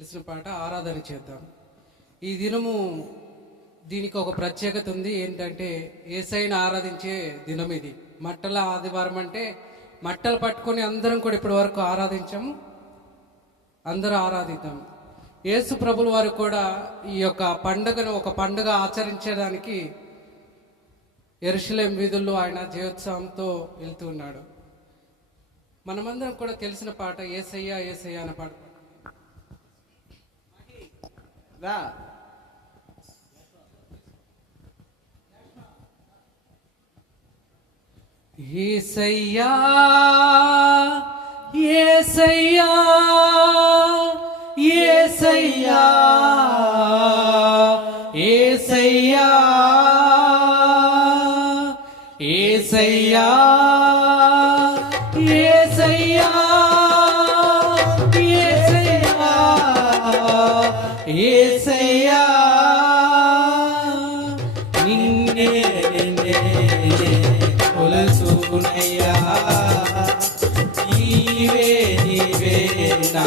తెలిసిన పాట ఆరాధన చేద్దాం. ఈ దినము దీనికి ఒక ప్రత్యేకత ఉంది. ఏంటంటే యేసయ్యను ఆరాధించే దినం ఇది. మట్టల ఆదివారం అంటే మట్టలు పట్టుకొని అందరం కూడా ఇప్పటి వరకు ఆరాధించాము. అందరూ ఆరాధిద్దాం. యేసు ప్రభుల వారు కూడా ఈ యొక్క పండుగను ఒక పండుగ ఆచరించడానికి యెరూషలేము వీధుల్లో ఆయన జయోత్సవంతో వెళ్తూ ఉన్నాడు. మనమందరం కూడా తెలిసిన పాట యేసయ్యా యేసయ్యా అనే పాట. యేసయ్యా యేసయ్యా యేసయ్యా యేసయ్యా యేసయ్యా యేసయ్యా యేసయ్యా నిన్నే కొలుచునయ్యా, నీవే నీవే నా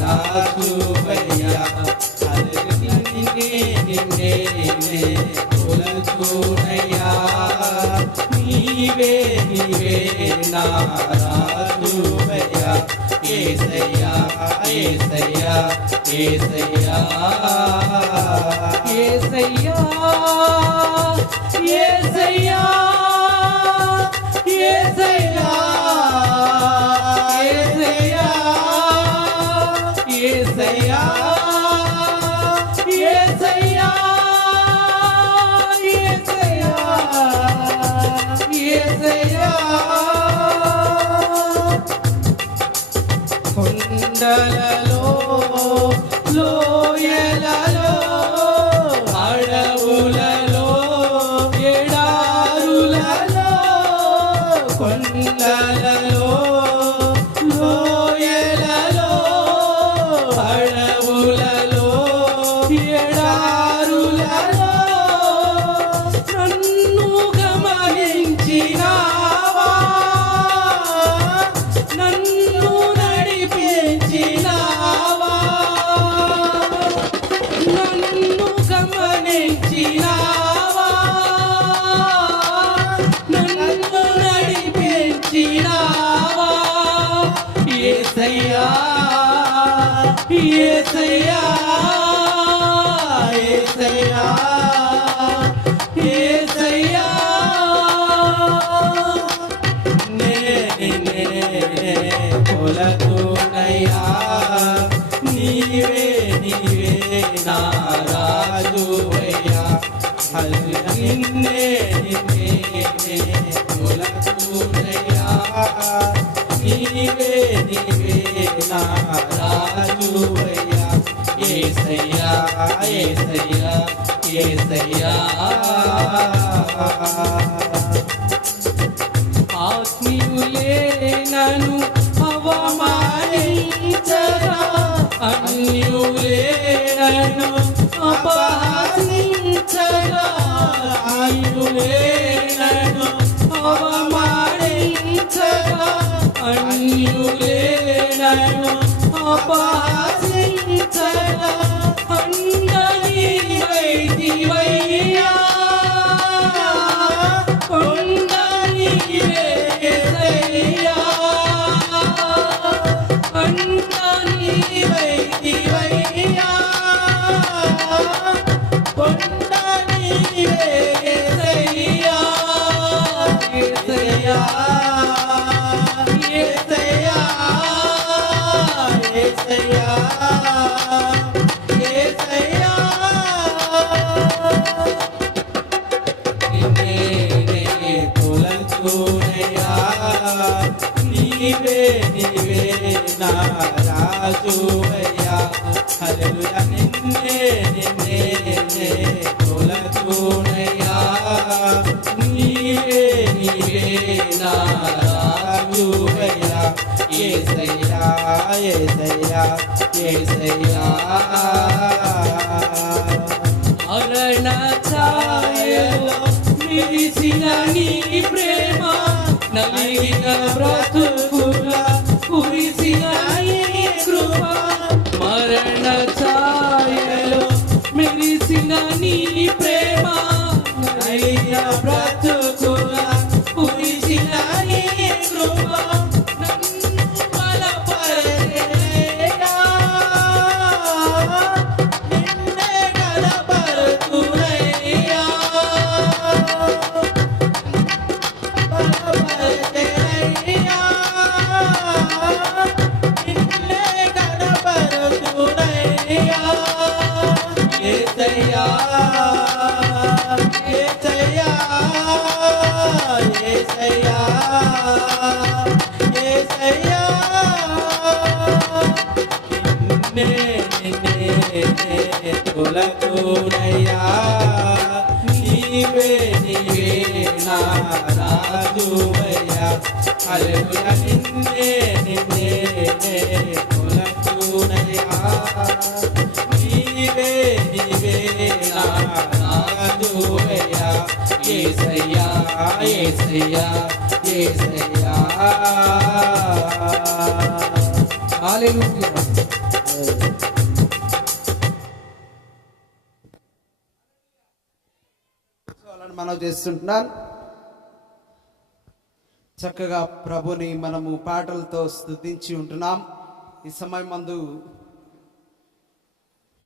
రాజువయ్యా. నిన్నే నిన్నే కొలుచునయ్యా, నీవే నీవే నా రాజువయ్యా. యేసయ్యా యేసయ్యా యేసయ్యా యేసయ్యా యేసయ్యా యేసయ్యా యేసయ్యా యేసయ్యా యేసయ్యా యేసయ్యా కొండలలో లోయలలో అడవులలో ఎడారులలో కొండలలో లోయలలో అడవులలో ఎడారులలో నన్ను గమనించినావా, నన్ను నడిపించినావా, నన్ను గమనించినావా, నన్ను నడిపించినావా. యేసయ్యా యేసయ్యా యేసయ్యా యేసయ్యా నేనే కొలతునయ్యా, నీవే నీవే నా రాజువయ్యా. నిన్నే నిన్నే కొలతునయ్యా, నీవే నీవే నా రాజువయ్యా. యేసయ్యా యేసయ్యా యేసయ్యా ఆత్మీయులే నన్ను అవమానించగా, అన్యులే నన్ను అపహసించగా, అన్యులే నన్ను అవమానించగా, అన్యులే నన్ను అపహసించగా, అందరి వైదివయ్యా, కొండని యేసయ్యా, అందరి వైదివయ్యా, కొండని యేసయ్యా. యేసయ్యా యేసయ్యా యేసయ్యా యేసయ్యా నిన్నే కొలచునయ్యా, నీవే నీవే నా రాజువయ్యా. హల్లెలూయా. నిన్నే నిన్నే కొలచునయ్యా, నీవే నీవే నా రాజువయ్యా. యేసయ్యా యేసయ్యా యేసయ్యా మరణ ఛాయలో విరిసిన నీ ప్రేమ, నలిగిన బ్రతుకుల కురిసిన నీ కృప, మరణ ప్రేమ నలిగిన బ్రతుకున కురిసిన నీ కృప నన్ను బలపరచెనయ్యా. నిన్నే కనపరుతునయ్యా. బలపరచెనయ్యా. నిన్నే కనపరుతునయ్యా. యేసయ్యా యేసయ్యా యేసయ్యా యేసయ్యా నిన్నే తొలకునయ్యా. నీవే నీవే నా రాజువయ్యా. హల్లెలూయా. నిన్నే నిన్నే తొలకునయ్యా. నీవే నీవే నా రాజువయ్యా. యేసయ్యా యేసయ్యా యేసయ్యా. హల్లెలూయా. మనం చేస్తుంటున్నాను. చక్కగా ప్రభుని మనము పాటలతో స్తుతించి ఉంటున్నాం. ఈ సమయం మందు